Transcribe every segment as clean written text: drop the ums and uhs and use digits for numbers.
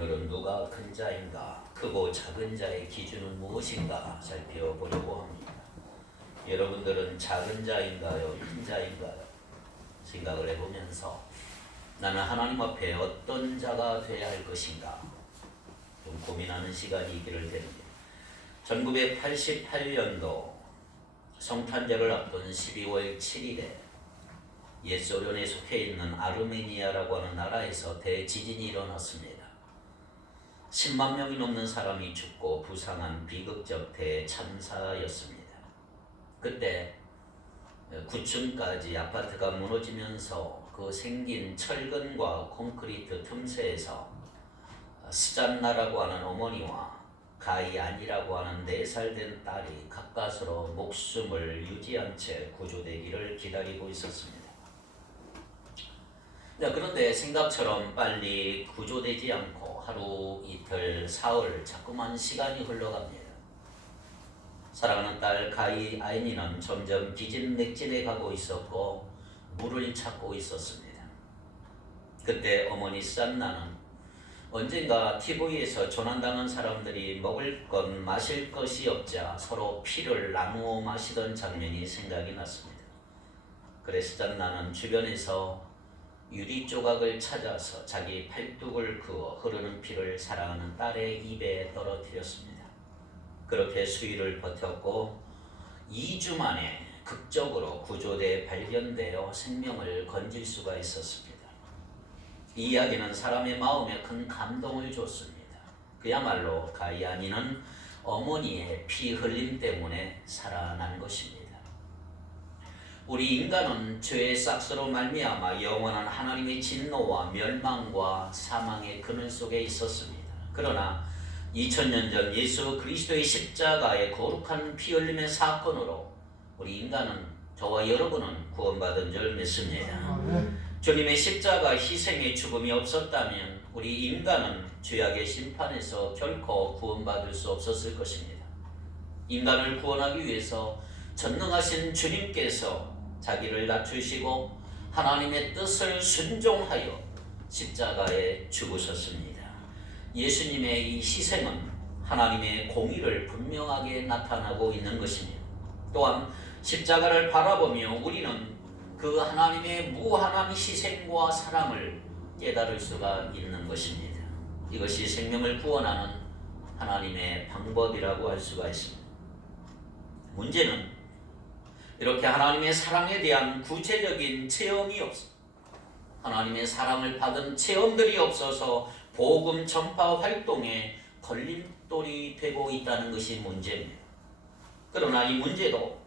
오늘은 누가 큰 자인가, 크고 작은 자의 기준은 무엇인가 살펴보려고 합니다. 여러분들은 작은 자인가요, 큰 자인가요? 생각을 해보면서 나는 하나님 앞에 어떤 자가 되어야 할 것인가 좀 고민하는 시간이 있기를 드립니다. 1988년도 성탄절을 앞둔 12월 7일에 옛 소련에 속해 있는 아르메니아라고 하는 나라에서 대지진이 일어났습니다. 10만 명이 넘는 사람이 죽고 부상한 비극적 대참사였습니다. 그때 9층까지 아파트가 무너지면서 그 생긴 철근과 콘크리트 틈새에서 스잔나라고 하는 어머니와 가이안이라고 하는 4살 된 딸이 가까스로 목숨을 유지한 채 구조되기를 기다리고 있었습니다. 그런데 생각처럼 빨리 구조되지 않고 하루, 이틀, 사흘 자꾸만 시간이 흘러갑니다. 사랑하는 딸 가이안이는 점점 기진맥진해 가고 있었고 물을 찾고 있었습니다. 그때 어머니 산나는 언젠가 TV에서 조난당한 사람들이 먹을 것 마실 것이 없자 서로 피를 나누어 마시던 장면이 생각이 났습니다. 그래서 산나는 주변에서 유리 조각을 찾아서 자기 팔뚝을 그어 흐르는 피를 사랑하는 딸의 입에 떨어뜨렸습니다. 그렇게 수일을 버텼고 2주 만에 극적으로 구조돼 발견되어 생명을 건질 수가 있었습니다. 이 이야기는 사람의 마음에 큰 감동을 줬습니다. 그야말로 가이안이는 어머니의 피 흘림 때문에 살아난 것입니다. 우리 인간은 죄의 싹스로 말미암아 영원한 하나님의 진노와 멸망과 사망의 그늘 속에 있었습니다. 그러나 2000년 전 예수 그리스도의 십자가의 거룩한 피 흘림의 사건으로 우리 인간은, 저와 여러분은 구원받은 줄 믿습니다. 주님의 십자가 희생의 죽음이 없었다면 우리 인간은 죄악의 심판에서 결코 구원받을 수 없었을 것입니다. 인간을 구원하기 위해서 전능하신 주님께서 자기를 낮추시고 하나님의 뜻을 순종하여 십자가에 죽으셨습니다. 예수님의 이 희생은 하나님의 공의를 분명하게 나타나고 있는 것입니다. 또한 십자가를 바라보며 우리는 그 하나님의 무한한 희생과 사랑을 깨달을 수가 있는 것입니다. 이것이 생명을 구원하는 하나님의 방법이라고 할 수가 있습니다. 문제는 이렇게 하나님의 사랑에 대한 구체적인 체험이 없어, 하나님의 사랑을 받은 체험들이 없어서 복음 전파 활동에 걸림돌이 되고 있다는 것이 문제입니다. 그러나 이 문제도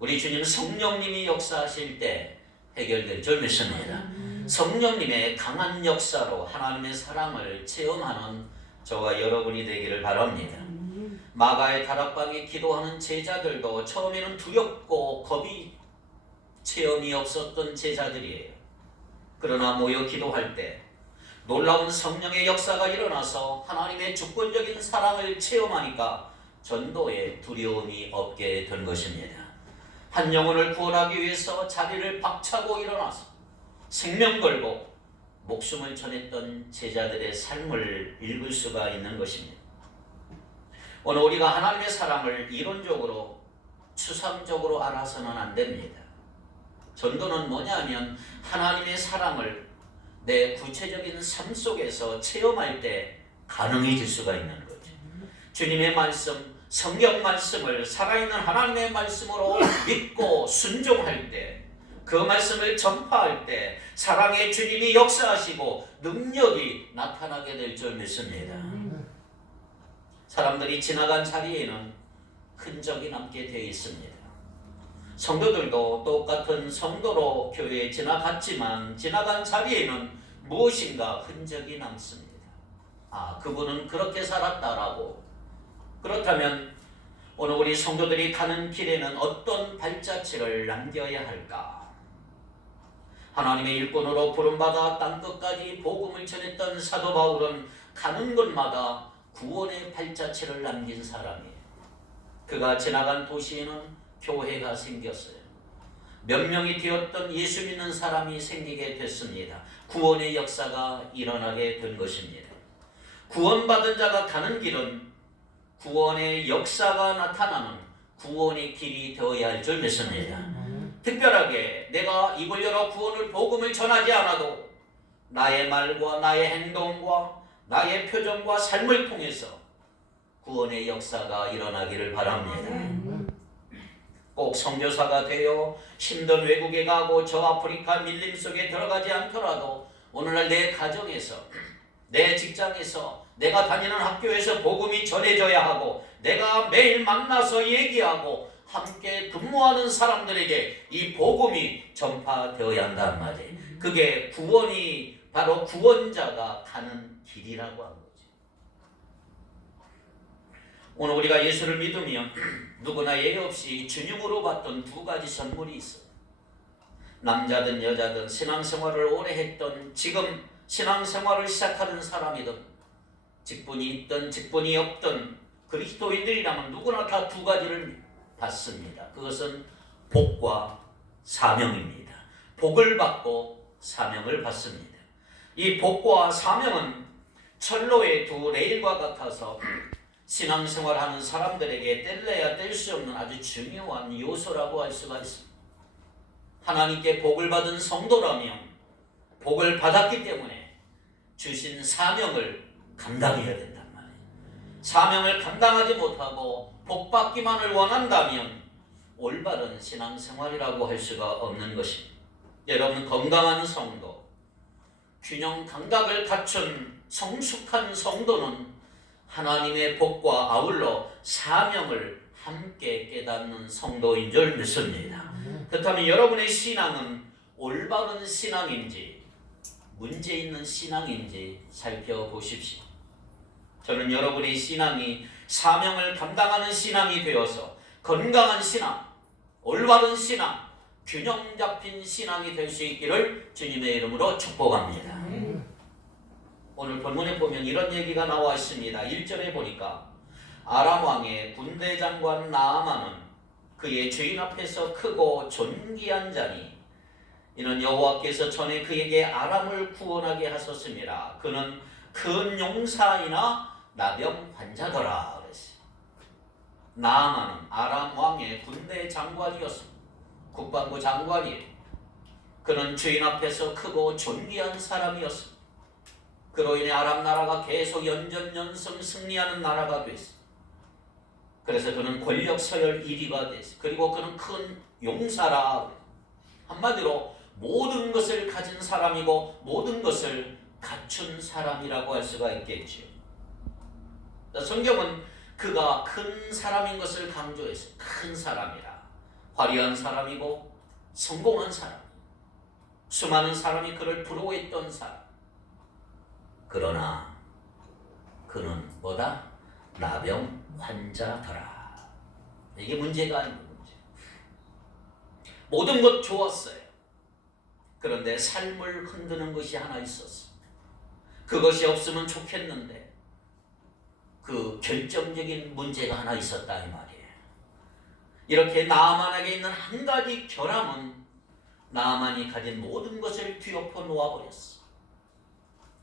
우리 주님 성령님이 역사하실 때 해결될 줄 믿습니다. 성령님의 강한 역사로 하나님의 사랑을 체험하는 저와 여러분이 되기를 바랍니다. 마가의 다락방에 기도하는 제자들도 처음에는 두렵고 겁이 체험이 없었던 제자들이에요. 그러나 모여 기도할 때 놀라운 성령의 역사가 일어나서 하나님의 주권적인 사랑을 체험하니까 전도에 두려움이 없게 된 것입니다. 한 영혼을 구원하기 위해서 자리를 박차고 일어나서 생명 걸고 목숨을 전했던 제자들의 삶을 읽을 수가 있는 것입니다. 오늘 우리가 하나님의 사랑을 이론적으로 추상적으로 알아서는 안 됩니다. 전도는 뭐냐면 하나님의 사랑을 내 구체적인 삶 속에서 체험할 때 가능해질 수가 있는 거죠. 주님의 말씀, 성경 말씀을 살아있는 하나님의 말씀으로 믿고 순종할 때, 그 말씀을 전파할 때 사랑의 주님이 역사하시고 능력이 나타나게 될 줄 믿습니다. 사람들이 지나간 자리에는 흔적이 남게 되어 있습니다. 성도들도 똑같은 성도로 교회에 지나갔지만 지나간 자리에는 무엇인가 흔적이 남습니다. 그분은 그렇게 살았다라고. 그렇다면 오늘 우리 성도들이 가는 길에는 어떤 발자취를 남겨야 할까? 하나님의 일꾼으로 부름받아 땅끝까지 복음을 전했던 사도 바울은 가는 곳마다 구원의 발자취를 남긴 사람이에요. 그가 지나간 도시에는 교회가 생겼어요. 몇 명이 되었던 예수 믿는 사람이 생기게 됐습니다. 구원의 역사가 일어나게 된 것입니다. 구원받은 자가 가는 길은 구원의 역사가 나타나는 구원의 길이 되어야 할 줄 믿습니다. 특별하게 내가 입을 열어 구원을 복음을 전하지 않아도 나의 말과 나의 행동과 나의 표정과 삶을 통해서 구원의 역사가 일어나기를 바랍니다. 꼭 선교사가 되어 힘든 외국에 가고 저 아프리카 밀림 속에 들어가지 않더라도 오늘날 내 가정에서, 내 직장에서, 내가 다니는 학교에서 복음이 전해져야 하고 내가 매일 만나서 얘기하고 함께 근무하는 사람들에게 이 복음이 전파되어야 한단 말이에요. 그게 구원이 바로 구원자가 가는 길이라고 하는 거죠. 오늘 우리가 예수를 믿으면 누구나 예외 없이 주님으로 받던 두 가지 선물이 있어요. 남자든 여자든 신앙생활을 오래 했던, 지금 신앙생활을 시작하는 사람이든 직분이 있든 직분이 없든 그리스도인들이라면 누구나 다 두 가지를 받습니다. 그것은 복과 사명입니다. 복을 받고 사명을 받습니다. 이 복과 사명은 철로의 두 레일과 같아서 신앙생활하는 사람들에게 뗄래야 뗄 수 없는 아주 중요한 요소라고 할 수가 있습니다. 하나님께 복을 받은 성도라면 복을 받았기 때문에 주신 사명을 감당해야 된단 말이에요. 사명을 감당하지 못하고 복 받기만을 원한다면 올바른 신앙생활이라고 할 수가 없는 것입니다. 여러분, 건강한 성도, 균형 감각을 갖춘 성숙한 성도는 하나님의 복과 아울러 사명을 함께 깨닫는 성도인 줄 믿습니다. 그렇다면 여러분의 신앙은 올바른 신앙인지 문제 있는 신앙인지 살펴보십시오. 저는 여러분의 신앙이 사명을 감당하는 신앙이 되어서 건강한 신앙, 올바른 신앙, 균형 잡힌 신앙이 될 수 있기를 주님의 이름으로 축복합니다. 오늘 본문에 보면 이런 얘기가 나와 있습니다. 1절에 보니까 아람 왕의 군대 장관 나아만은 그의 주인 앞에서 크고 존귀한 자니 이는 여호와께서 전에 그에게 아람을 구원하게 하셨습니다. 그는 큰 용사이나 나병 환자더라 그랬어요. 나아만은 아람 왕의 군대 장관이었습니다. 국방부 장관이에요. 그는 주인 앞에서 크고 존귀한 사람이었습니다. 그로 인해 아람 나라가 계속 연전연승 승리하는 나라가 됐어요. 그래서 그는 권력 서열 1위가 됐어요. 그리고 그는 큰 용사라. 한마디로 모든 것을 가진 사람이고 모든 것을 갖춘 사람이라고 할 수가 있겠죠. 성경은 그가 큰 사람인 것을 강조했어요. 큰 사람이라. 화려한 사람이고 성공한 사람. 수많은 사람이 그를 부러워했던 사람. 그러나 그는 뭐다? 나병 환자더라. 이게 문제가 아닌 문제. 모든 것 좋았어요. 그런데 삶을 흔드는 것이 하나 있었어. 그것이 없으면 좋겠는데 그 결정적인 문제가 하나 있었다 이 말이에요. 이렇게 나아만에게 있는 한 가지 결함은 나아만이 가진 모든 것을 뒤엎어 놓아버렸어.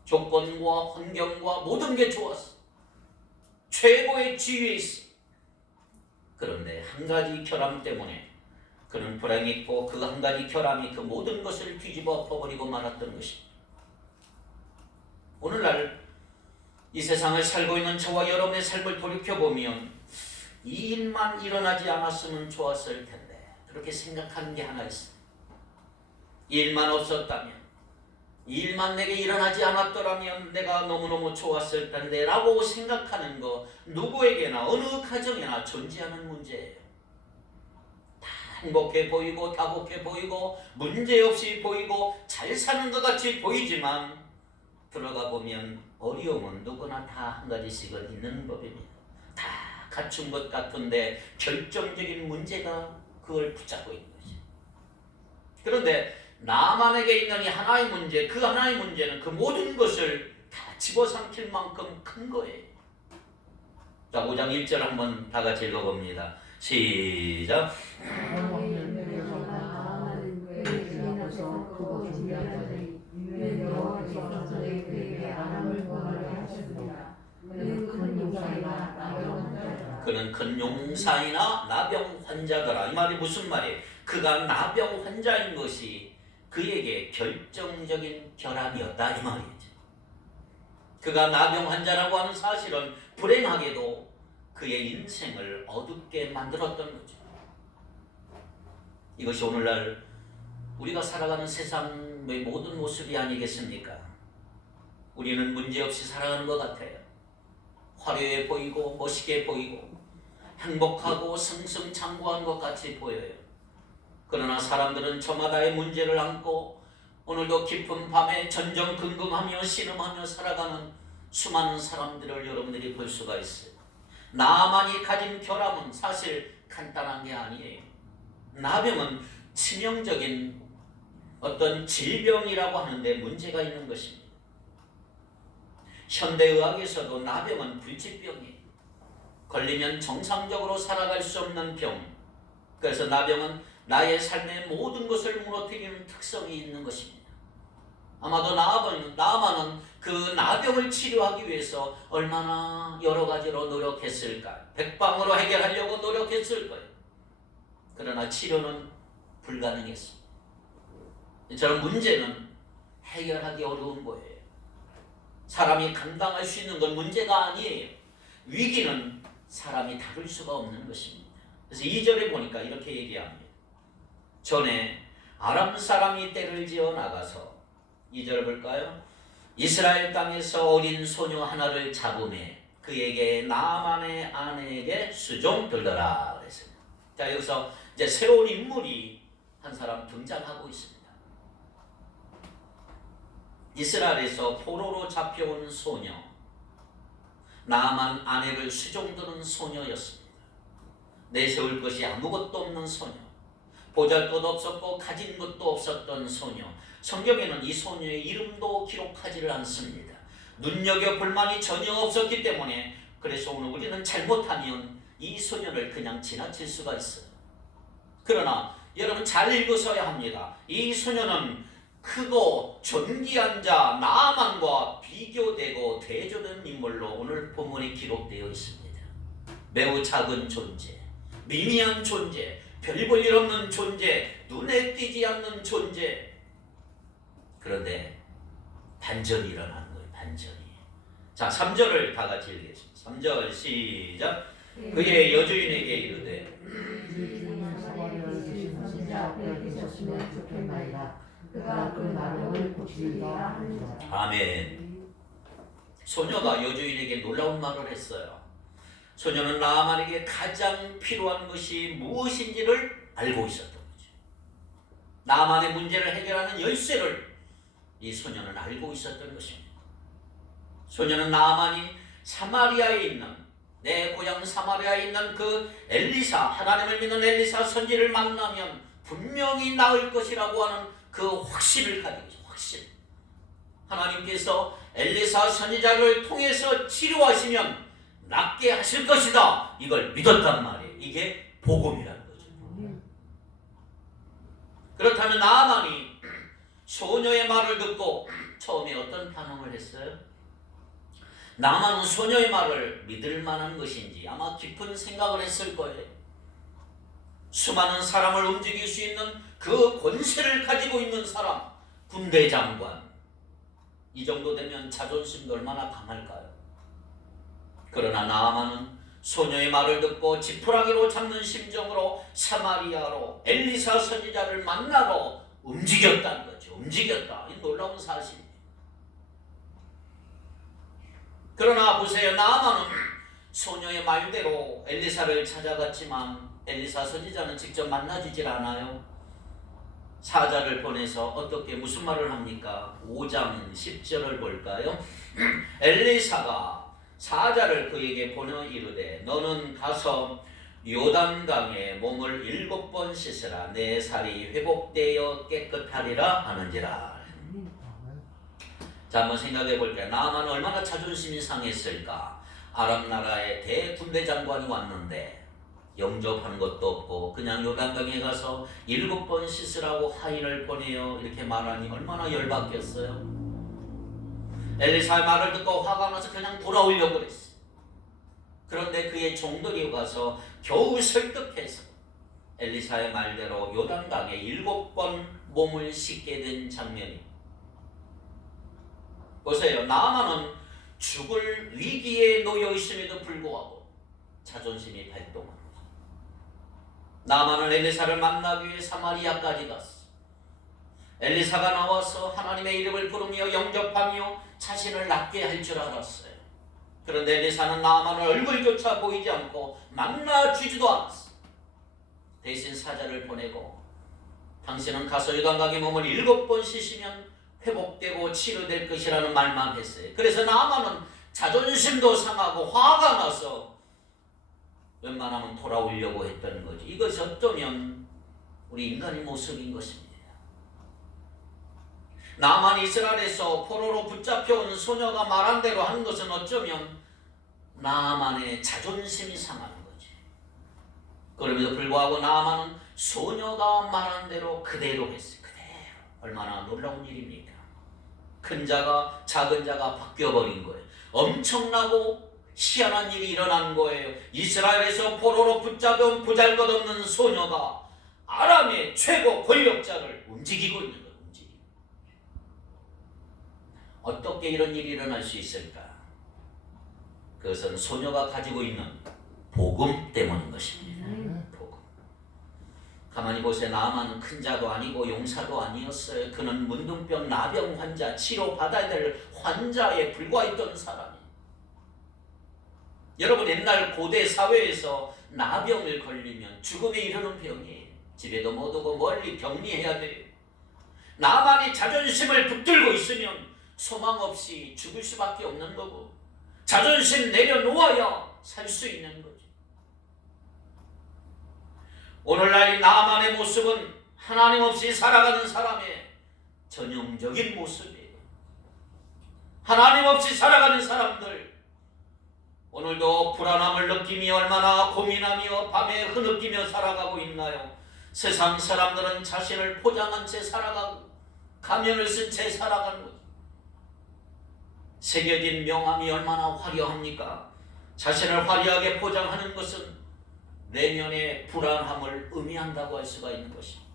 조건과 환경과 모든 게 좋았어. 최고의 지위에 있어. 그런데 한 가지 결함 때문에 그는 불행했고 그 한 가지 결함이 그 모든 것을 뒤집어 엎어버리고 말았던 것입니다. 오늘날 이 세상을 살고 있는 저와 여러분의 삶을 돌이켜보면 이 일만 일어나지 않았으면 좋았을 텐데 그렇게 생각하는 게 하나 있어요. 이 일만 없었다면, 이 일만 내게 일어나지 않았더라면 내가 너무너무 좋았을 텐데 라고 생각하는 거 누구에게나 어느 가정에나 존재하는 문제예요. 다 행복해 보이고 다복해 보이고 문제없이 보이고 잘 사는 것 같이 보이지만 들어가 보면 어려움은 누구나 다 한 가지씩은 있는 법입니다. 다 갖춘 것 같은데 결정적인 문제가 그걸 붙잡고 있는 거지. 그런데 나만에게 있는 이 하나의 문제, 그 하나의 문제는 그 모든 것을 다 집어삼킬 만큼 큰 거예요. 자, 5장 1절 한번 다 같이 읽어봅니다. 시작. 용사이나 나병 환자더라. 이 말이 무슨 말이에요? 그가 나병 환자인 것이 그에게 결정적인 결함이었다 이 말이죠. 그가 나병 환자라고 하는 사실은 불행하게도 그의 인생을 어둡게 만들었던 거죠. 이것이 오늘날 우리가 살아가는 세상의 모든 모습이 아니겠습니까? 우리는 문제없이 살아가는 것 같아요. 화려해 보이고 멋있게 보이고 행복하고 승승장구한 것 같이 보여요. 그러나 사람들은 저마다의 문제를 안고 오늘도 깊은 밤에 전전긍긍하며 신음하며 살아가는 수많은 사람들을 여러분들이 볼 수가 있어요. 나만이 가진 결함은 사실 간단한 게 아니에요. 나병은 치명적인 어떤 질병이라고 하는데 문제가 있는 것입니다. 현대의학에서도 나병은 불치병이에요. 걸리면 정상적으로 살아갈 수 없는 병. 그래서 나병은 나의 삶의 모든 것을 무너뜨리는 특성이 있는 것입니다. 아마도 나아만은 그 나병을 치료하기 위해서 얼마나 여러 가지로 노력했을까. 백방으로 해결하려고 노력했을 거예요. 그러나 치료는 불가능했습니다. 저런 문제는 해결하기 어려운 거예요. 사람이 감당할 수 있는 건 문제가 아니에요. 위기는 사람이 다룰 수가 없는 것입니다. 그래서 2절에 보니까 이렇게 얘기합니다. 전에 아람 사람이 떼를 지어 나가서 2절 볼까요? 이스라엘 땅에서 어린 소녀 하나를 잡음에 그에게 나만의 아내에게 수종들더라 그랬습니다. 자, 여기서 이제 새로운 인물이 한 사람 등장하고 있습니다. 이스라엘에서 포로로 잡혀온 소녀, 나만 아내를 수종드는 소녀였습니다. 내세울 것이 아무것도 없는 소녀, 보잘것 없었고 가진 것도 없었던 소녀. 성경에는 이 소녀의 이름도 기록하지를 않습니다. 눈여겨볼 만이 전혀 없었기 때문에 그래서 오늘 우리는 잘못하면 이 소녀를 그냥 지나칠 수가 있어요. 그러나 여러분 잘 읽으셔야 합니다. 이 소녀는 크고 존귀한 자 나아만과 비교되고 대조된 인물로 오늘 본문에 기록되어 있습니다. 매우 작은 존재, 미미한 존재, 별 볼 일 없는 존재, 눈에 띄지 않는 존재. 그런데 반전이 일어나는 거예요. 반전이. 자, 3절을 다 같이 읽겠습니다. 3절 시작. 그의 여주인에게 이르되 아멘. 소녀가 여주인에게 놀라운 말을 했어요. 소녀는 나아만에게 가장 필요한 것이 무엇인지를 알고 있었던 거죠. 나아만의 문제를 해결하는 열쇠를 이 소녀는 알고 있었던 것입니다. 소녀는 나아만이 사마리아에 있는, 내 고향 사마리아에 있는 그 엘리사, 하나님을 믿는 엘리사 선지를 만나면 분명히 나을 것이라고 하는 그 확신을 가지고 있어요. 확신. 하나님께서 엘리사 선지자를 통해서 치료하시면 낫게 하실 것이다. 이걸 믿었단 말이에요. 이게 복음이라는 거죠. 그렇다면 나아만이 소녀의 말을 듣고 처음에 어떤 반응을 했어요? 나아만은 소녀의 말을 믿을 만한 것인지 아마 깊은 생각을 했을 거예요. 수많은 사람을 움직일 수 있는 그 권세를 가지고 있는 사람, 군대 장관. 이 정도 되면 자존심도 얼마나 강할까요? 그러나 나아만은 소녀의 말을 듣고 지푸라기로 잡는 심정으로 사마리아로 엘리사 선지자를 만나러 움직였다는 거죠. 움직였다. 이 놀라운 사실입니다. 그러나 보세요. 나아만은 소녀의 말대로 엘리사를 찾아갔지만 엘리사 선지자는 직접 만나주질 않아요. 사자를 보내서 어떻게 무슨 말을 합니까? 5장 10절을 볼까요? 엘리사가 사자를 그에게 보내 이르되 너는 가서 요단강에 몸을 7번 씻으라. 내 살이 회복되어 깨끗하리라 하는지라. 자, 한번 생각해 볼게요. 나아만 얼마나 자존심이 상했을까. 아람 나라의 대군대 장관이 왔는데 영접하는 것도 없고 그냥 요단강에 가서 7번 씻으라고 하인을 보내요. 이렇게 말하니 얼마나 열받겠어요. 엘리사의 말을 듣고 화가 나서 그냥 돌아오려고 그랬어요. 그런데 그의 종들이 가서 겨우 설득해서 엘리사의 말대로 요단강에 7번 몸을 씻게 된 장면입니다. 보세요. 나아만은 죽을 위기에 놓여 있음에도 불구하고 자존심이 발동합니다. 나아만은 엘리사를 만나기 위해 사마리아까지 갔어. 엘리사가 나와서 하나님의 이름을 부르며 영접하며 자신을 낫게 할 줄 알았어요. 그런데 엘리사는 나아만을 얼굴조차 보이지 않고 만나주지도 않았어. 대신 사자를 보내고 당신은 가서 요단강에 몸을 7번 씻으면 회복되고 치료될 것이라는 말만 했어요. 그래서 나아만은 자존심도 상하고 화가 나서 웬만하면 돌아오려고 했던 거지. 이것이 어쩌면 우리 인간의 모습인 것입니다. 나아만이 이스라엘에서 포로로 붙잡혀온 소녀가 말한 대로 한 것은 어쩌면 나아만의 자존심이 상하는 거지. 그럼에도 불구하고 나아만은 소녀가 말한 대로 그대로 했어요. 그대로. 얼마나 놀라운 일입니까? 큰 자가 작은 자가 바뀌어버린 거예요. 엄청나고 희한한 일이 일어난 거예요. 이스라엘에서 포로로 붙잡혀온 보잘것없는 소녀가 아람의 최고 권력자를 움직이고 있는 거예요. 어떻게 이런 일이 일어날 수 있을까? 그것은 소녀가 가지고 있는 복음 때문인 것입니다. 복음. 가만히 보세요. 나아만은 큰 자도 아니고 용사도 아니었어요. 그는 문둥병 나병 환자, 치료받아야 될 환자에 불과했던 사람이에요. 여러분, 옛날 고대 사회에서 나병을 걸리면 죽음에 이르는 병이에요. 집에도 못 오고 멀리 격리해야 돼요. 나아만이 자존심을 붙들고 있으면 소망 없이 죽을 수밖에 없는 거고, 자존심 내려놓아야 살 수 있는 거죠. 오늘날 이 나아만의 모습은 하나님 없이 살아가는 사람의 전형적인 모습이에요. 하나님 없이 살아가는 사람들, 오늘도 불안함을 느끼며 얼마나 고민하며 밤에 흐느끼며 살아가고 있나요? 세상 사람들은 자신을 포장한 채 살아가고 가면을 쓴 채 살아가는 거죠. 새겨진 명함이 얼마나 화려합니까? 자신을 화려하게 포장하는 것은 내면의 불안함을 의미한다고 할 수가 있는 것입니다.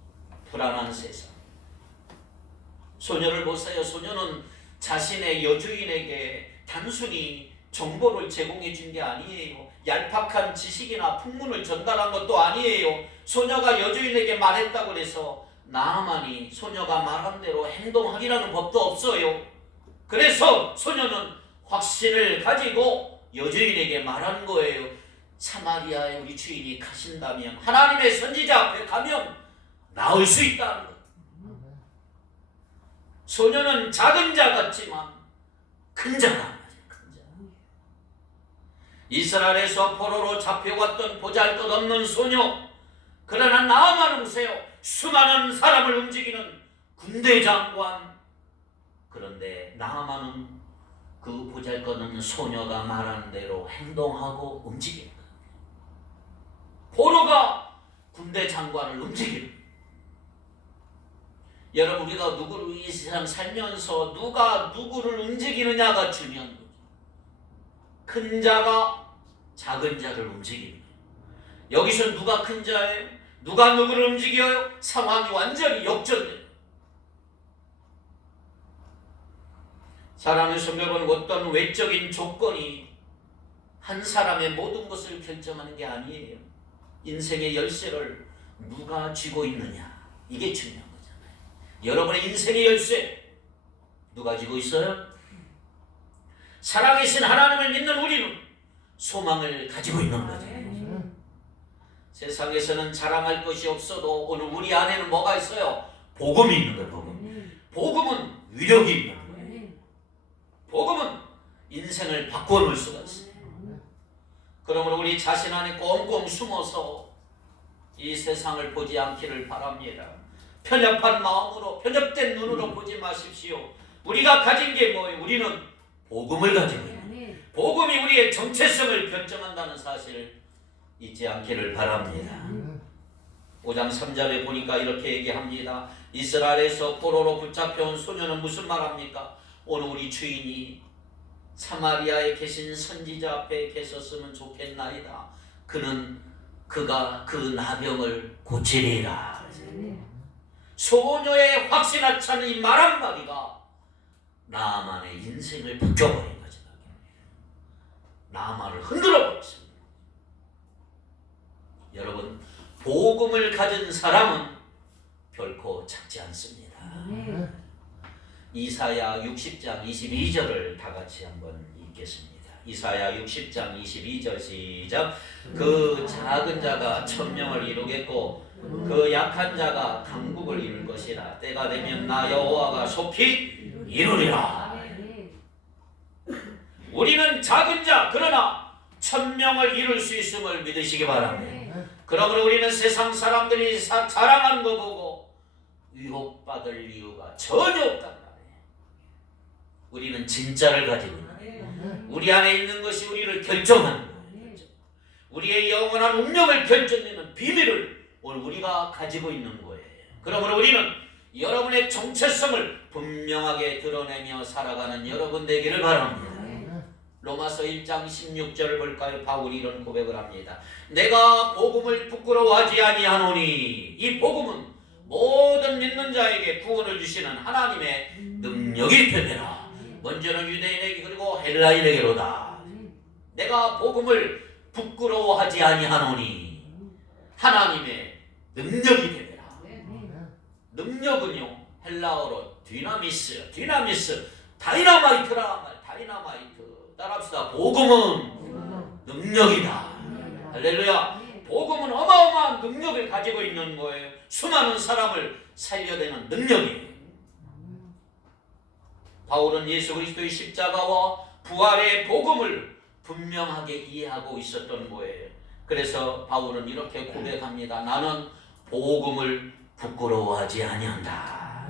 불안한 세상. 소녀를 보세요. 소녀는 자신의 여주인에게 단순히 정보를 제공해 준 게 아니에요. 얄팍한 지식이나 풍문을 전달한 것도 아니에요. 소녀가 여주인에게 말했다고 해서 나아만이 소녀가 말한 대로 행동하리라는 법도 없어요. 그래서 소녀는 확신을 가지고 여주인에게 말한 거예요. 사마리아에 우리 주인이 가신다면, 하나님의 선지자 앞에 가면 나을 수 있다는 것. 소녀는 작은 자 같지만 큰 자가 아니에요. 큰 자. 이스라엘에서 포로로 잡혀왔던 보잘것없는 소녀. 그러나 나아만을 보세요. 수많은 사람을 움직이는 군대 장관. 그런데 나아만은 그 보잘것없는 소녀가 말한 대로 행동하고 움직이는 거예요. 포로가 군대 장관을 움직이는 거예요. 여러분, 우리가 누구를 이 세상 살면서 누가 누구를 움직이느냐가 중요한 거죠. 큰 자가 작은 자를 움직이는 거예요. 여기서 누가 큰 자예요? 누가 누구를 움직여요? 상황이 완전히 역전돼요. 사랑하는 성도 여러분, 어떤 외적인 조건이 한 사람의 모든 것을 결정하는 게 아니에요. 인생의 열쇠를 누가 쥐고 있느냐, 이게 중요한 거잖아요. 여러분의 인생의 열쇠 누가 쥐고 있어요? 살아계신 하나님을 믿는 우리는 소망을 가지고 있는 거죠. 세상에서는 자랑할 것이 없어도 오늘 우리 안에는 뭐가 있어요? 복음이 있는 거예요. 복음. 복음은 위력이 있는 거예요. 복음은 인생을 바꿔놓을 수가 있어요. 그러므로 우리 자신 안에 꽁꽁 숨어서 이 세상을 보지 않기를 바랍니다. 편협한 마음으로, 편협된 눈으로 보지 마십시오. 우리가 가진 게 뭐예요? 우리는 복음을 가지고 있어요. 복음이 우리의 정체성을 결정한다는 사실을 잊지 않기를 바랍니다. 5장 3절에 보니까 이렇게 얘기합니다. 이스라엘에서 포로로 붙잡혀온 소녀는 무슨 말합니까? 오늘 우리 주인이 사마리아에 계신 선지자 앞에 계셨으면 좋겠나이다. 그가 그 나병을 고치리라. 소녀의 확신에 찬 이 말 한마디가 나만의 인생을 바뀌어버린 거죠. 나만을 흔들어 버렸습니다. 여러분, 복음을 가진 사람은 결코 작지 않습니다. 이사야 60장 22절을 다 같이 한번 읽겠습니다. 이사야 60장 22절 시작. 그 작은 자가 천명을 이루겠고 그 약한 자가 강국을 이룰 것이라. 때가 되면 나 여호와가 속히 이루리라. 우리는 작은 자 그러나 천명을 이룰 수 있음을 믿으시기 바랍니다. 그러므로 우리는 세상 사람들이 자랑하는 거 보고 유혹받을 이유가 전혀 없단 말이에요. 우리는 진짜를 가지고 있는 거예요. 우리 안에 있는 것이 우리를 결정하는 거예요. 우리의 영원한 운명을 결정내는 비밀을 오늘 우리가 가지고 있는 거예요. 그러므로 우리는 여러분의 정체성을 분명하게 드러내며 살아가는 여러분 되기를 바랍니다. 로마서 1장 16절을 볼까요? 바울이 이런 고백을 합니다. 내가 복음을 부끄러워하지 아니하노니 이 복음은 모든 믿는 자에게 구원을 주시는 하나님의 능력이 되느라. 먼저는 유대인에게 그리고 헬라인에게로다. 내가 복음을 부끄러워하지 아니하노니 하나님의 능력이 되느라. 능력은요 헬라어로 디나미스, 다이나마이트라. 다이나마이트 따라합시다. 복음은 능력이다. 할렐루야. 복음은 어마어마한 능력을 가지고 있는 거예요. 수많은 사람을 살려내는 능력이에요. 바울은 예수 그리스도의 십자가와 부활의 복음을 분명하게 이해하고 있었던 거예요. 그래서 바울은 이렇게 고백합니다. 나는 복음을 부끄러워하지 아니한다.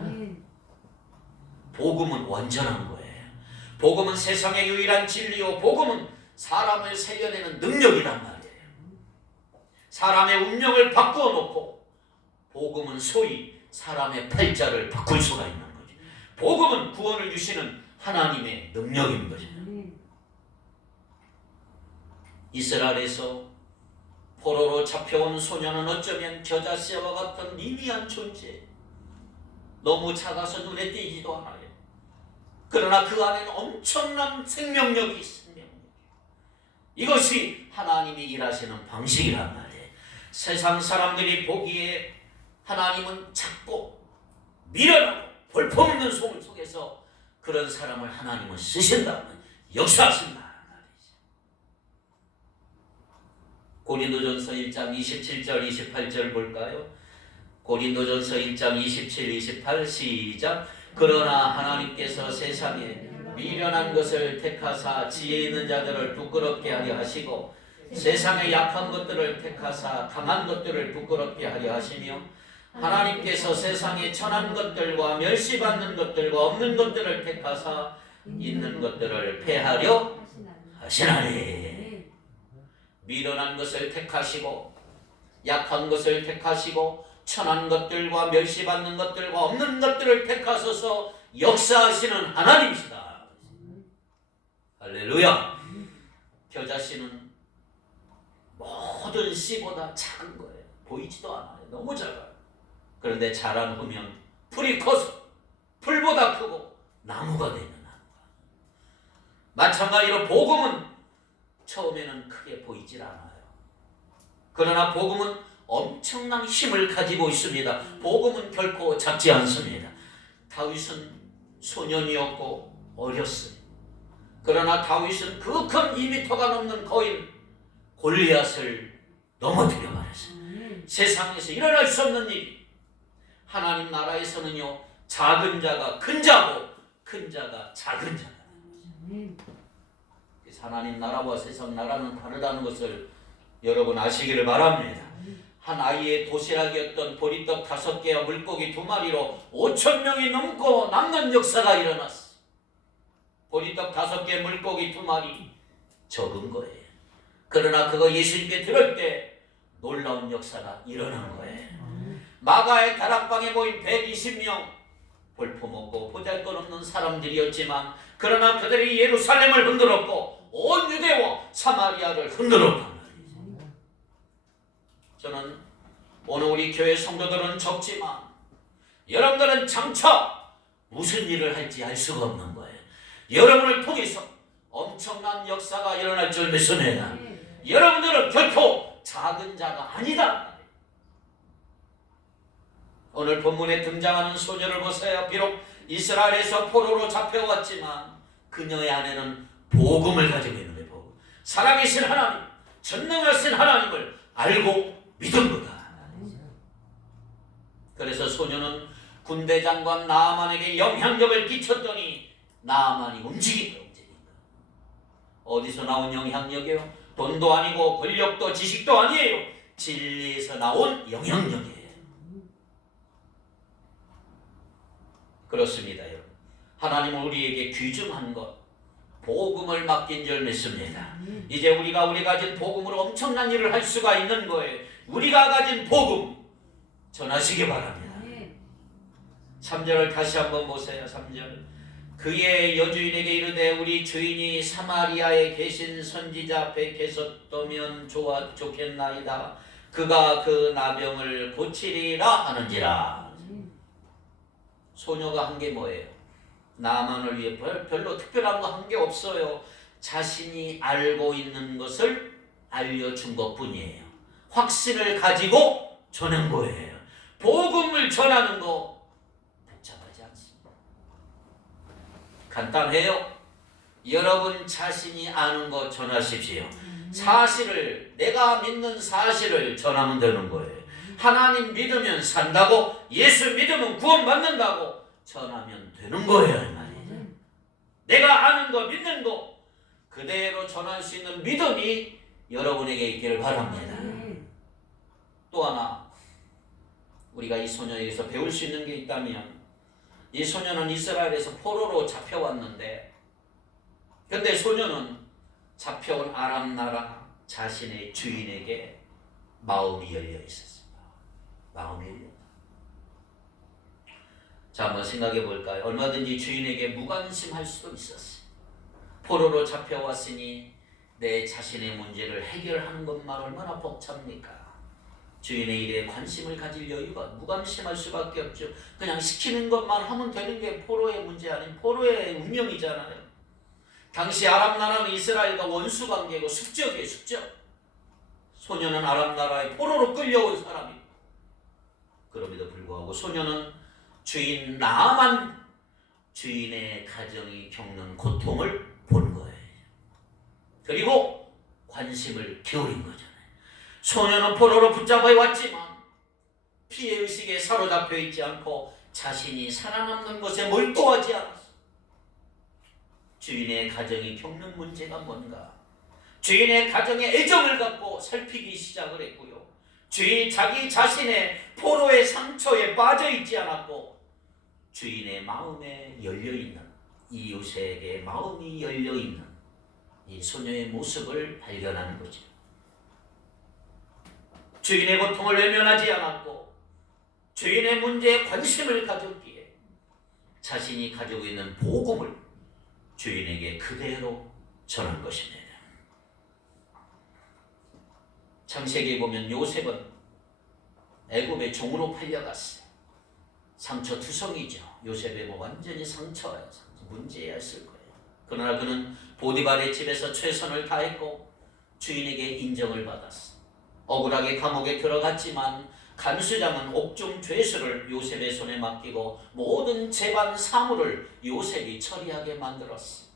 복음은 완전한 거예요. 복음은 세상의 유일한 진리요 복음은 사람을 살려내는 능력이란 말이에요. 사람의 운명을 바꾸어 놓고 복음은 소위 사람의 팔자를 바꿀 수가 있는 거죠. 복음은 구원을 주시는 하나님의 능력인 거죠. 이스라엘에서 포로로 잡혀온 소녀는 어쩌면 겨자씨와 같은 미미한 존재, 너무 작아서 눈에 띄지도 않아요. 그러나 그 안에는 엄청난 생명력이 있습니다. 이것이 하나님이 일하시는 방식이란 말이에요. 세상 사람들이 보기에 하나님은 작고 미련하고 볼품없는 소문 속에서 그런 사람을 하나님은 쓰신다면 역사하신다 말이죠. 고린도전서 1장 27절 28절 볼까요? 고린도전서 1장 27, 28 시작. 그러나 하나님께서 세상에 미련한 것을 택하사 지혜 있는 자들을 부끄럽게 하려 하시고 세상의 약한 것들을 택하사 강한 것들을 부끄럽게 하려 하시며 하나님께서 세상의 천한 것들과 멸시받는 것들과 없는 것들을 택하사 있는 것들을 폐하려 하시나니. 미련한 것을 택하시고 약한 것을 택하시고 천한 것들과 멸시받는 것들과 없는 것들을 택하셔서 역사하시는 하나님이시다. 할렐루야. 겨자씨는 모든 씨보다 작은 거예요. 보이지도 않아요. 너무 작아요. 그런데 자란 후면 풀이 커서 풀보다 크고 나무가 되는 나무가. 마찬가지로 복음은 처음에는 크게 보이질 않아요. 그러나 복음은 엄청난 힘을 가지고 있습니다. 복음은 결코 작지 않습니다. 다윗은 소년이었고 어렸어요. 그러나 다윗은 그 큰 2m가 넘는 거인 골리앗을 넘어뜨려 버렸어요. 세상에서 일어날 수 없는 일. 하나님 나라에서는요 작은 자가 큰 자고 큰 자가 작은 자가. 그래서 하나님 나라와 세상 나라는 다르다는 것을 여러분 아시기를 바랍니다. 한 아이의 도시락이었던 보리떡 5개와 물고기 2마리로 5,000명이 넘고 남는 역사가 일어났어. 보리떡 5개, 물고기 2마리 적은 거예요. 그러나 그거 예수님께 들을 때 놀라운 역사가 일어난 거예요. 마가의 다락방에 모인 120명, 볼품없고 보잘것없는 사람들이었지만 그러나 그들이 예루살렘을 흔들었고 온 유대와 사마리아를 흔들었단 말이죠. 저는 오늘 우리 교회 성도들은 적지만 여러분들은 장차 무슨 일을 할지 알 수가 없는 거예요. 여러분을 통해서 엄청난 역사가 일어날 줄 믿습니다. 여러분들은 결코 작은 자가 아니다. 오늘 본문에 등장하는 소녀를 보세요. 비록 이스라엘에서 포로로 잡혀왔지만 그녀의 안에는 복음을 가지고 있는 거예요. 복음. 살아계신 하나님, 전능하신 하나님을 알고 믿은 거다. 그래서 소녀는 군대 장관 나아만에게 영향력을 끼쳤더니 나아만이 움직인다. 어디서 나온 영향력이에요? 돈도 아니고 권력도 지식도 아니에요. 진리에서 나온 영향력이에요. 그렇습니다. 여러분. 하나님은 우리에게 귀중한 것, 복음을 맡긴 줄 믿습니다. 이제 우리가 가진 복음으로 엄청난 일을 할 수가 있는 거예요. 우리가 가진 복음 전하시기 바랍니다. 3절을 다시 한번 보세요. 3절. 그의 여주인에게 이르되 우리 주인이 사마리아에 계신 선지자 앞에 계셨다면 좋겠나이다. 그가 그 나병을 고치리라 하는지라. 소녀가 한 게 뭐예요? 나만을 위해 별로 특별한 거 한 게 없어요. 자신이 알고 있는 것을 알려준 것뿐이에요. 확신을 가지고 전한 거예요. 복음을 전하는 거 복잡하지 않습니다. 간단해요. 여러분 자신이 아는 거 전하십시오. 사실을, 내가 믿는 사실을 전하면 되는 거예요. 하나님 믿으면 산다고, 예수 믿으면 구원받는다고 전하면 되는 거예요. 말이죠. 내가 아는 거, 믿는 거 그대로 전할 수 있는 믿음이 여러분에게 있기를 바랍니다. 또 하나 우리가 이 소녀에게서 배울 수 있는 게 있다면, 이 소녀는 이스라엘에서 포로로 잡혀왔는데, 근데 소녀는 잡혀온 아람 나라 자신의 주인에게 마음이 열려 있었습니다. 마음이 열렸다. 자, 한번 생각해 볼까요? 얼마든지 주인에게 무관심할 수도 있었어요. 포로로 잡혀왔으니 내 자신의 문제를 해결하는 것만 얼마나 벅찹니까? 주인의 일에 관심을 가질 여유가, 무관심할 수밖에 없죠. 그냥 시키는 것만 하면 되는 게 포로의 문제 아닌 포로의 운명이잖아요. 당시 아람 나라는 이스라엘과 원수 관계고 숙적이에요. 숙적. 소녀는 아람 나라에 포로로 끌려온 사람이고, 그럼에도 불구하고 소녀는 주인 나아만 주인의 가정이 겪는 고통을 본 거예요. 그리고 관심을 기울인 거잖아요. 소녀는 포로로 붙잡혀 왔지만 피해의식에 사로잡혀 있지 않고 자신이 살아남는 것에 몰두하지 않았어. 주인의 가정이 겪는 문제가 뭔가, 주인의 가정에 애정을 갖고 살피기 시작을 했고요. 주인이 자기 자신의 포로의 상처에 빠져 있지 않았고 주인의 마음에 열려있는, 이웃에게 마음이 열려있는 이 소녀의 모습을 발견하는 거죠. 주인의 고통을 외면하지 않았고 주인의 문제에 관심을 가졌기에 자신이 가지고 있는 복음을 주인에게 그대로 전한 것입니다. 창세기에 보면 요셉은 애굽의 종으로 팔려갔어요. 상처투성이죠. 요셉의 뭐 완전히 상처예요. 문제였을 거예요. 그러나 그는 보디발의 집에서 최선을 다했고 주인에게 인정을 받았어. 억울하게 감옥에 들어갔지만 간수장은 옥중 죄수를 요셉의 손에 맡기고 모든 재반 사물을 요셉이 처리하게 만들었어.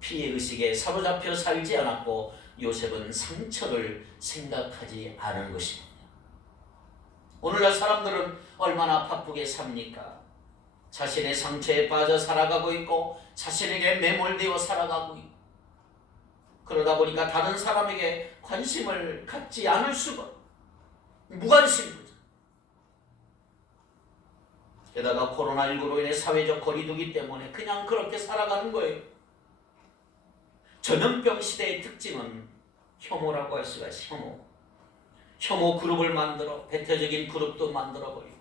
피해의식에 사로잡혀 살지 않았고 요셉은 상처를 생각하지 않은 것입니다. 오늘날 사람들은 얼마나 바쁘게 삽니까? 자신의 상처에 빠져 살아가고 있고 자신에게 매몰되어 살아가고 있고, 그러다 보니까 다른 사람에게 관심을 갖지 않을 수가, 무관심이죠. 게다가 코로나19로 인해 사회적 거리두기 때문에 그냥 그렇게 살아가는 거예요. 전염병 시대의 특징은 혐오라고 할 수가 있어요. 혐오 그룹을 만들어, 배타적인 그룹도 만들어버리고,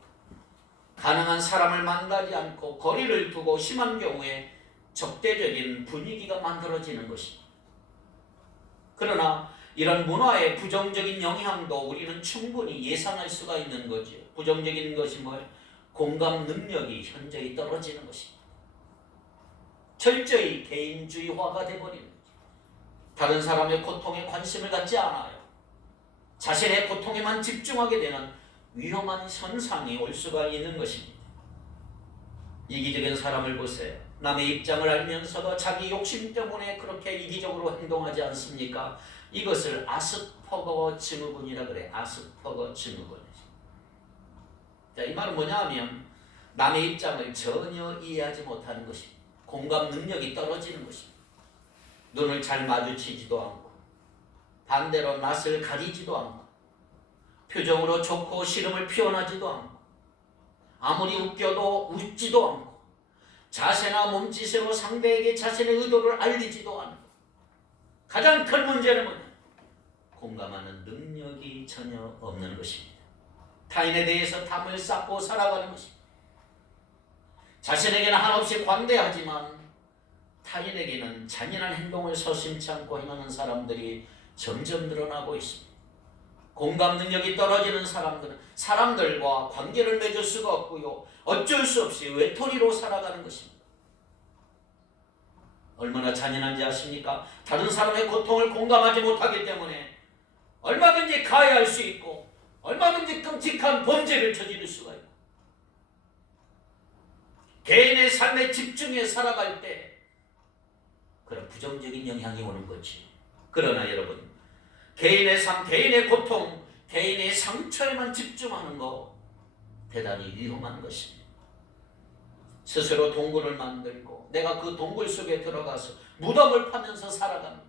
가능한 사람을 만나지 않고 거리를 두고 심한 경우에 적대적인 분위기가 만들어지는 것입니다. 그러나 이런 문화의 부정적인 영향도 우리는 충분히 예상할 수가 있는 거죠. 부정적인 것이 뭐예요? 공감 능력이 현저히 떨어지는 것입니다. 철저히 개인주의화가 되어버리는 거죠. 다른 사람의 고통에 관심을 갖지 않아요. 자신의 고통에만 집중하게 되는 위험한 현상이 올 수가 있는 것입니다. 이기적인 사람을 보세요. 남의 입장을 알면서도 자기 욕심 때문에 그렇게 이기적으로 행동하지 않습니까? 이것을 아스퍼거 증후군이라 그래. 아스퍼거 증후군. 자, 이 말은 뭐냐 하면 남의 입장을 전혀 이해하지 못하는 것입니다. 공감 능력이 떨어지는 것입니다. 눈을 잘 마주치지도 않고 반대로 낯을 가리지도 않고 표정으로 좋고 싫음을 표현하지도 않고 아무리 웃겨도 웃지도 않고 자세나 몸짓으로 상대에게 자신의 의도를 알리지도 않고 가장 큰 문제는 뭐냐? 공감하는 능력이 전혀 없는 것입니다. 타인에 대해서 탐을 쌓고 살아가는 것입니다. 자신에게는 한없이 관대하지만 타인에게는 잔인한 행동을 서슴지 않고 행하는 사람들이 점점 늘어나고 있습니다. 공감 능력이 떨어지는 사람들은 사람들과 관계를 맺을 수가 없고요. 어쩔 수 없이 외톨이로 살아가는 것입니다. 얼마나 잔인한지 아십니까? 다른 사람의 고통을 공감하지 못하기 때문에 얼마든지 가해할 수 있고 얼마든지 끔찍한 범죄를 저지를 수가 있고 개인의 삶에 집중해 살아갈 때 그런 부정적인 영향이 오는 거지. 그러나 여러분, 개인의 삶, 개인의 고통, 개인의 상처에만 집중하는 거 대단히 위험한 것입니다. 스스로 동굴을 만들고 내가 그 동굴 속에 들어가서 무덤을 파면서 살아갑니다.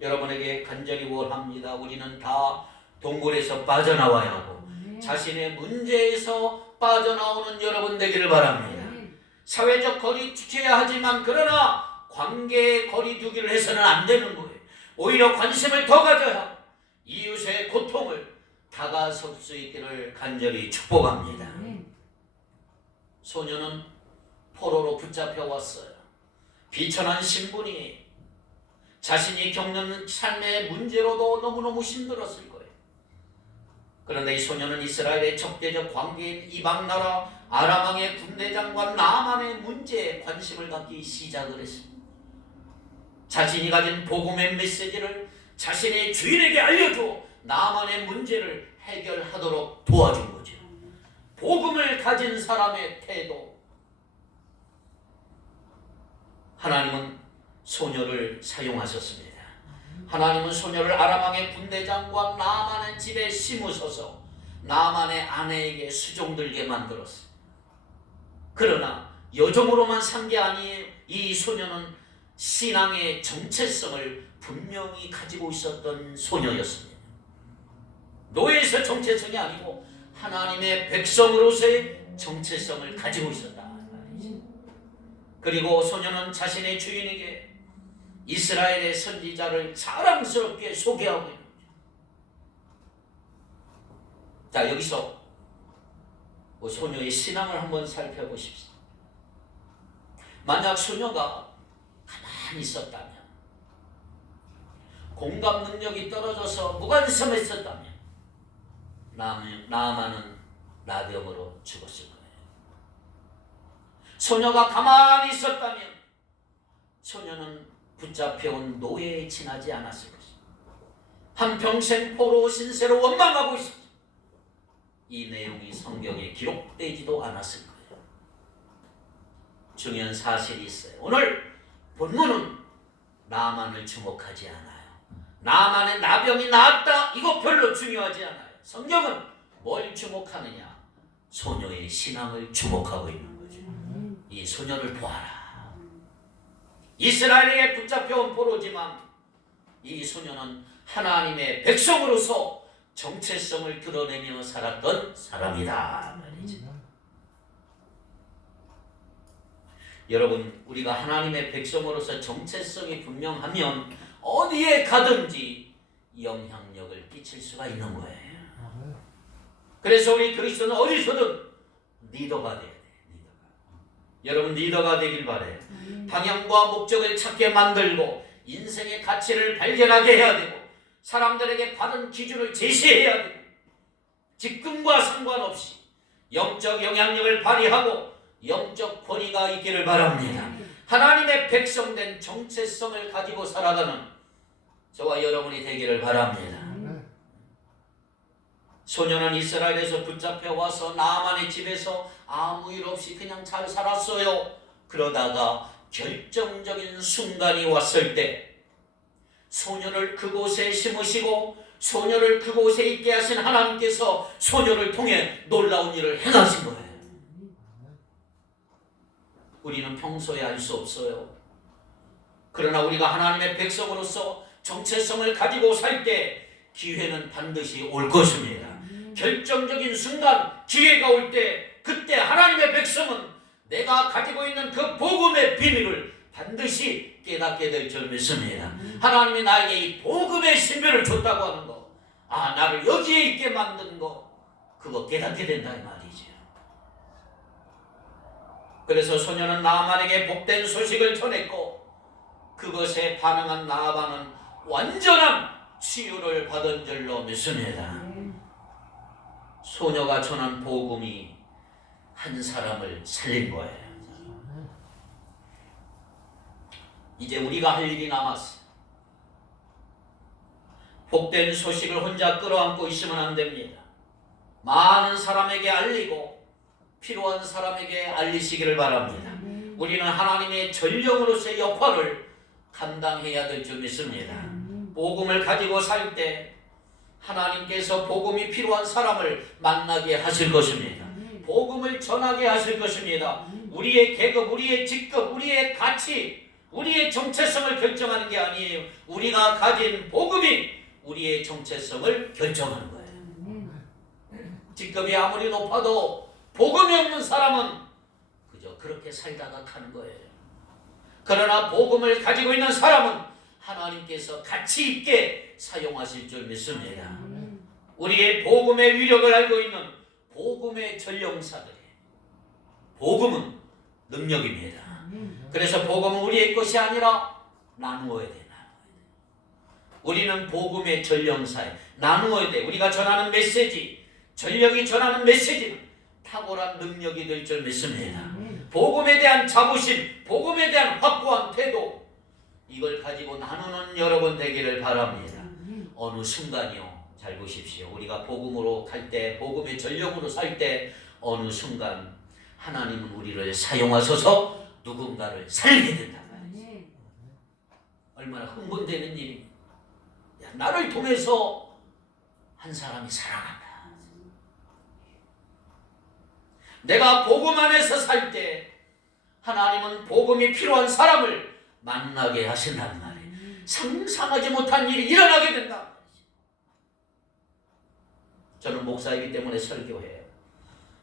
여러분에게 간절히 원합니다. 우리는 다 동굴에서 빠져나와야 하고 자신의 문제에서 빠져나오는 여러분 되기를 바랍니다. 사회적 거리 지켜야 하지만 그러나 관계의 거리 두기를 해서는 안 되는 거예요. 오히려 관심을 더 가져야 이웃의 고통을 다가설 수 있기를 간절히 축복합니다. 소녀는 포로로 붙잡혀 왔어요. 비천한 신분이 자신이 겪는 삶의 문제로도 너무너무 힘들었을 거예요. 그런데 이 소녀는 이스라엘의 적대적 관계인 이방나라 아람왕의 군대장과 나만의 문제에 관심을 갖기 시작을 했습니다. 자신이 가진 복음의 메시지를 자신의 주인에게 알려줘 나만의 문제를 해결하도록 도와준 거죠. 복음을 가진 사람의 태도. 하나님은 소녀를 사용하셨습니다. 하나님은 소녀를 아람왕의 군대장과 나만의 집에 심으셔서 나만의 아내에게 수종들게 만들었어요. 그러나 여종으로만 산 게 아니에요. 이 소녀는 신앙의 정체성을 분명히 가지고 있었던 소녀였습니다. 노예에서 정체성이 아니고 하나님의 백성으로서의 정체성을 가지고 있었다. 그리고 소녀는 자신의 주인에게 이스라엘의 선지자를 사랑스럽게 소개하고 있는 거죠. 자, 여기서 소녀의 신앙을 한번 살펴보십시오. 만약 소녀가 가만히 있었다면, 공감 능력이 떨어져서 무관심했었다면 나아만은 나병으로 죽었을 거예요. 소녀가 가만히 있었다면 소녀는 붙잡혀온 노예에 지나지 않았을 것입니다. 한평생 포로 신세로 원망하고 있었죠. 이 내용이 성경에 기록되지도 않았을 거예요. 중요한 사실이 있어요. 오늘 본문은 나만을 주목하지 않아요. 나만의 나병이 나았다, 이거 별로 중요하지 않아요. 성경은 뭘 주목하느냐? 소녀의 신앙을 주목하고 있는 거죠. 이 소녀를 보아라. 이스라엘에 붙잡혀온 포로지만 이 소녀는 하나님의 백성으로서 정체성을 드러내며 살았던 사람이다 말이죠. 여러분, 우리가 하나님의 백성으로서 정체성이 분명하면 어디에 가든지 영향력을 끼칠 수가 있는 거예요. 그래서 우리 그리스도는 어디서든 리더가 돼야 돼. 여러분 리더가 되길 바래요. 방향과 목적을 찾게 만들고 인생의 가치를 발견하게 해야 되고 사람들에게 바른 기준을 제시해야 되고 직분과 상관없이 영적 영향력을 발휘하고 영적 권위가 있기를 바랍니다. 하나님의 백성된 정체성을 가지고 살아가는 저와 여러분이 되기를 바랍니다. 소녀는 이스라엘에서 붙잡혀 와서 나아만의 집에서 아무 일 없이 그냥 잘 살았어요. 그러다가 결정적인 순간이 왔을 때 소녀를 그곳에 심으시고 소녀를 그곳에 있게 하신 하나님께서 소녀를 통해 놀라운 일을 행하신 거예요. 우리는 평소에 알 수 없어요. 그러나 우리가 하나님의 백성으로서 정체성을 가지고 살 때 기회는 반드시 올 것입니다. 결정적인 순간 기회가 올 때 그때 하나님의 백성은 내가 가지고 있는 그 복음의 비밀을 반드시 깨닫게 될 줄 믿습니다. 하나님이 나에게 이 복음의 신비를 줬다고 하는 거, 나를 여기에 있게 만든 거, 그거 깨닫게 된다 이 말이죠. 그래서 소녀는 나아만에게 복된 소식을 전했고 그것에 반응한 나아만은 완전한 치유를 받은 줄로 믿습니다. 소녀가 전한 복음이 한 사람을 살린 거예요. 이제 우리가 할 일이 남았어요. 복된 소식을 혼자 끌어안고 있으면 안 됩니다. 많은 사람에게 알리고 필요한 사람에게 알리시기를 바랍니다. 우리는 하나님의 전령으로서의 역할을 감당해야 될 줄 믿습니다. 복음을 가지고 살 때 하나님께서 복음이 필요한 사람을 만나게 하실 것입니다. 복음을 전하게 하실 것입니다. 우리의 계급, 우리의 직급, 우리의 가치, 우리의 정체성을 결정하는 게 아니에요. 우리가 가진 복음이 우리의 정체성을 결정하는 거예요. 직급이 아무리 높아도 복음이 없는 사람은 그저 그렇게 살다가 가는 거예요. 그러나 복음을 가지고 있는 사람은 하나님께서 가치 있게 사용하실 줄 믿습니다. 우리의 복음의 위력을 알고 있는 복음의 전령사들이에요. 복음은 능력입니다. 그래서 복음은 우리의 것이 아니라 나누어야 돼. 우리는 복음의 전령사에 나누어야 돼. 우리가 전하는 메시지, 전령이 전하는 메시지는 탁월한 능력이 될 줄 믿습니다. 복음에 대한 자부심, 복음에 대한 확고한 태도, 이걸 가지고 나누는 여러분 되기를 바랍니다. 어느 순간이요, 잘 보십시오. 우리가 복음으로 갈 때, 복음의 전령으로 살 때 어느 순간 하나님은 우리를 사용하셔서 누군가를 살리게 된단 말이죠. 얼마나 흥분되는 일입니까? 나를 통해서 한 사람이 살아간다. 내가 복음 안에서 살 때 하나님은 복음이 필요한 사람을 만나게 하신단 말이에요. 상상하지 못한 일이 일어나게 된다. 저는 목사이기 때문에 설교해요.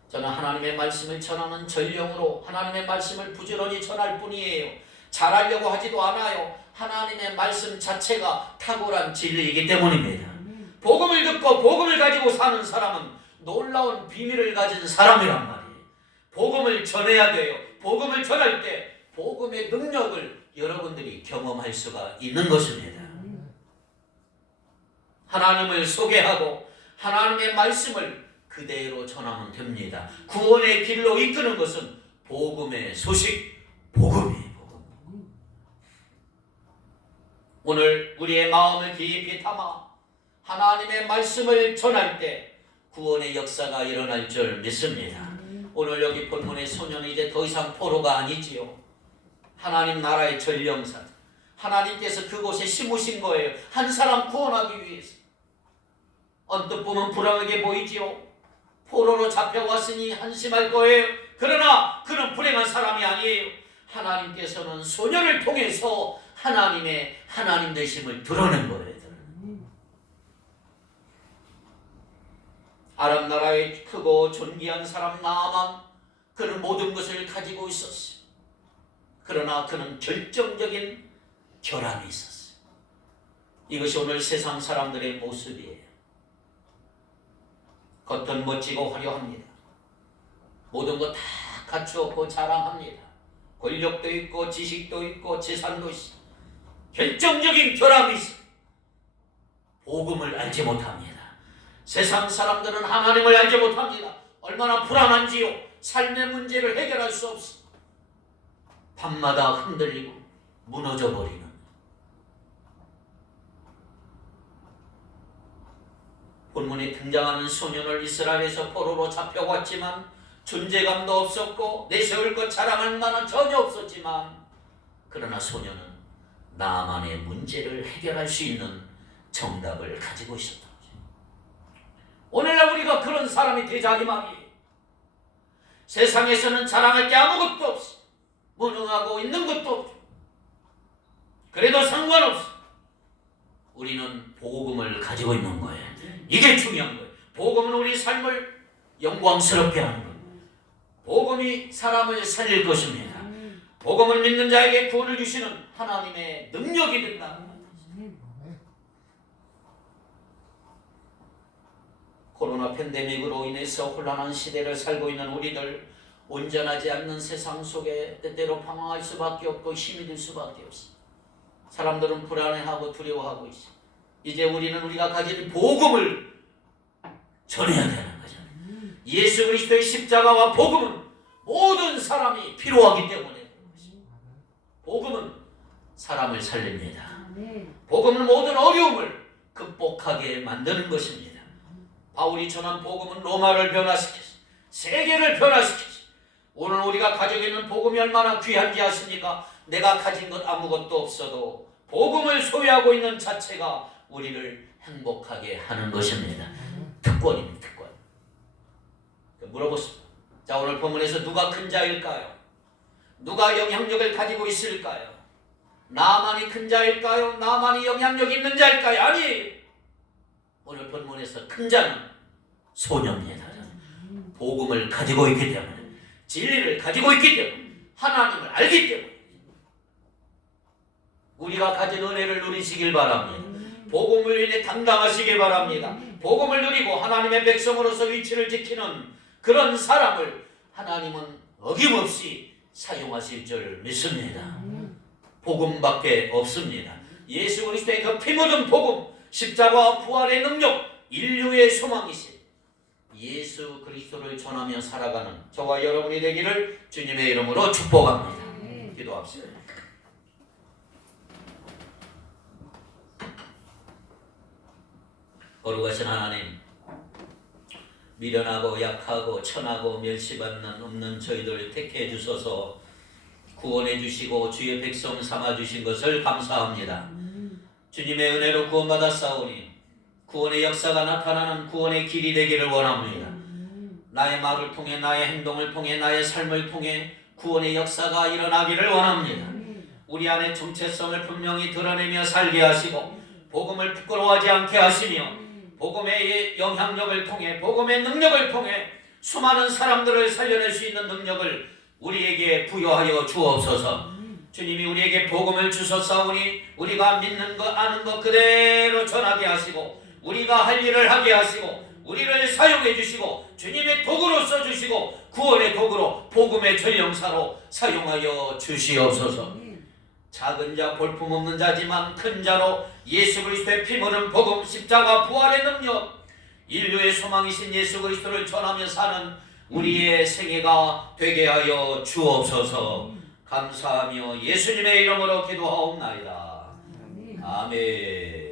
저는 하나님의 말씀을 전하는 전령으로 하나님의 말씀을 부지런히 전할 뿐이에요. 잘하려고 하지도 않아요. 하나님의 말씀 자체가 탁월한 진리이기 때문입니다. 복음을 듣고 복음을 가지고 사는 사람은 놀라운 비밀을 가진 사람이란 말이에요. 복음을 전해야 돼요. 복음을 전할 때 복음의 능력을 여러분들이 경험할 수가 있는 것입니다. 하나님을 소개하고 하나님의 말씀을 그대로 전하면 됩니다. 구원의 길로 이끄는 것은 복음의 소식, 복음이에요. 오늘 우리의 마음을 깊이 담아 하나님의 말씀을 전할 때 구원의 역사가 일어날 줄 믿습니다. 오늘 여기 본문의 소녀는 이제 더 이상 포로가 아니지요. 하나님 나라의 전령사, 하나님께서 그곳에 심으신 거예요. 한 사람 구원하기 위해서. 언뜻 보면 불안하게 보이지요. 포로로 잡혀왔으니 한심할 거예요. 그러나 그는 불행한 사람이 아니에요. 하나님께서는 소녀를 통해서 하나님의 하나님 되심을 드러낸 거예요. 아람 나라의 크고 존귀한 사람 나아만, 그는 모든 것을 가지고 있었어요. 그러나 그는 결정적인 결함이 있었어요. 이것이 오늘 세상 사람들의 모습이에요. 겉은 멋지고 화려합니다. 모든 거 다 갖추었고 자랑합니다. 권력도 있고 지식도 있고 재산도 있어. 결정적인 결함이 있어. 복음을 알지 못합니다. 세상 사람들은 하나님을 알지 못합니다. 얼마나 불안한지요. 삶의 문제를 해결할 수 없어. 밤마다 흔들리고 무너져버리는. 본문에 등장하는 소년을 이스라엘에서 포로로 잡혀왔지만 존재감도 없었고 내세울 것 자랑할 만한 전혀 없었지만, 그러나 소년은 나만의 문제를 해결할 수 있는 정답을 가지고 있었던 거죠. 오늘날 우리가 그런 사람이 되자니 말이에요. 세상에서는 자랑할 게 아무것도 없어. 무능하고 있는 것도 없죠. 그래도 상관없어. 우리는 복음을 가지고 있는 거예요. 이게 중요한 거예요. 복음은 우리 삶을 영광스럽게 하는 거예요. 복음이 사람을 살릴 것입니다. 복음을 믿는 자에게 구원을 주시는 하나님의 능력이 된다. 코로나 팬데믹으로 인해서 혼란한 시대를 살고 있는 우리들, 온전하지 않는 세상 속에 때때로 방황할 수밖에 없고 힘이 들 수밖에 없어. 사람들은 불안해하고 두려워하고 있어. 이제 우리는 우리가 가진 복음을 전해야 되는 거잖아요. 예수 그리스도의 십자가와 복음은 모든 사람이 필요하기 때문에 그런 것입니다. 복음은 사람을 살립니다. 복음은 모든 어려움을 극복하게 만드는 것입니다. 바울이 전한 복음은 로마를 변화시켰어. 세계를 변화시켰어. 오늘 우리가 가지고 있는 복음이 얼마나 귀한지 아십니까? 내가 가진 것 아무것도 없어도 복음을 소유하고 있는 자체가 우리를 행복하게 하는 것입니다. 특권입니다. 특권. 물어보십시오. 자, 오늘 본문에서 누가 큰 자일까요? 누가 영향력을 가지고 있을까요? 나만이 큰 자일까요? 나만이 영향력 있는 자일까요? 아니, 오늘 본문에서 큰 자는 소녀입니다. 복음을 가지고 있기 때문에, 진리를 가지고 있기 때문에, 하나님을 알기 때문에 우리가 가진 은혜를 누리시길 바랍니다. 복음을 인해 당당하시길 바랍니다. 복음을 누리고 하나님의 백성으로서 위치를 지키는 그런 사람을 하나님은 어김없이 사용하실 줄 믿습니다. 복음밖에 없습니다. 예수 그리스도의 그 피 묻은 복음, 십자가와 부활의 능력, 인류의 소망이신 예수 그리스도를 전하며 살아가는 저와 여러분이 되기를 주님의 이름으로 축복합니다. 기도합시다. 거룩하신 하나님, 미련하고 약하고 천하고 멸시받는 없는 저희들을 택해 주셔서 구원해 주시고 주의 백성 삼아 주신 것을 감사합니다. 주님의 은혜로 구원받았사오니 구원의 역사가 나타나는 구원의 길이 되기를 원합니다. 나의 말을 통해, 나의 행동을 통해, 나의 삶을 통해 구원의 역사가 일어나기를 원합니다. 우리 안에 정체성을 분명히 드러내며 살게 하시고 복음을 부끄러워하지 않게 하시며 복음의 영향력을 통해, 복음의 능력을 통해 수많은 사람들을 살려낼 수 있는 능력을 우리에게 부여하여 주옵소서. 주님이 우리에게 복음을 주셨사오니 우리가 믿는 것, 아는 것 그대로 전하게 하시고 우리가 할 일을 하게 하시고 우리를 사용해 주시고 주님의 도구로 써주시고 구원의 도구로, 복음의 전령사로 사용하여 주시옵소서. 작은 자, 볼품없는 자지만 큰 자로 예수 그리스도의 피 묻은 복음, 십자가 부활의 능력, 인류의 소망이신 예수 그리스도를 전하며 사는 우리의 생애가 되게 하여 주옵소서. 감사하며 예수님의 이름으로 기도하옵나이다. 아멘.